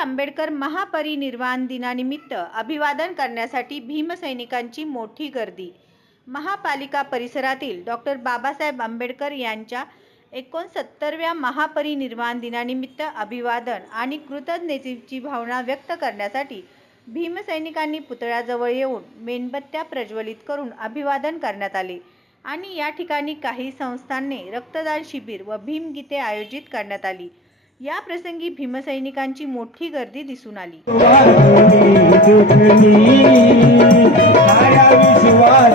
आंबेडकर महापरिनिर्वाण दिनानिमित्त अभिवादन करण्यासाठी भीमसैनिकांची मोठी गर्दी। महापालिका परिसरातील डॉक्टर बाबासाहेब आंबेडकर यांच्या 69व्या महापरिनिर्वाण दिनानिमित्त अभिवादन आणि कृतज्ञतेची भावना व्यक्त करण्यासाठी भीमसैनिकांनी पुतळ्याजवळ येऊन मेणबत्त्या प्रज्वलित करून अभिवादन करण्यात आले आणि या ठिकाणी काही संस्थांनी रक्तदान शिबिर व भीमगीते आयोजित करण्यात आली। या प्रसंगी भीमसैनिकांची मोठी गर्दी दिसून आली। साऱ्या विश्वात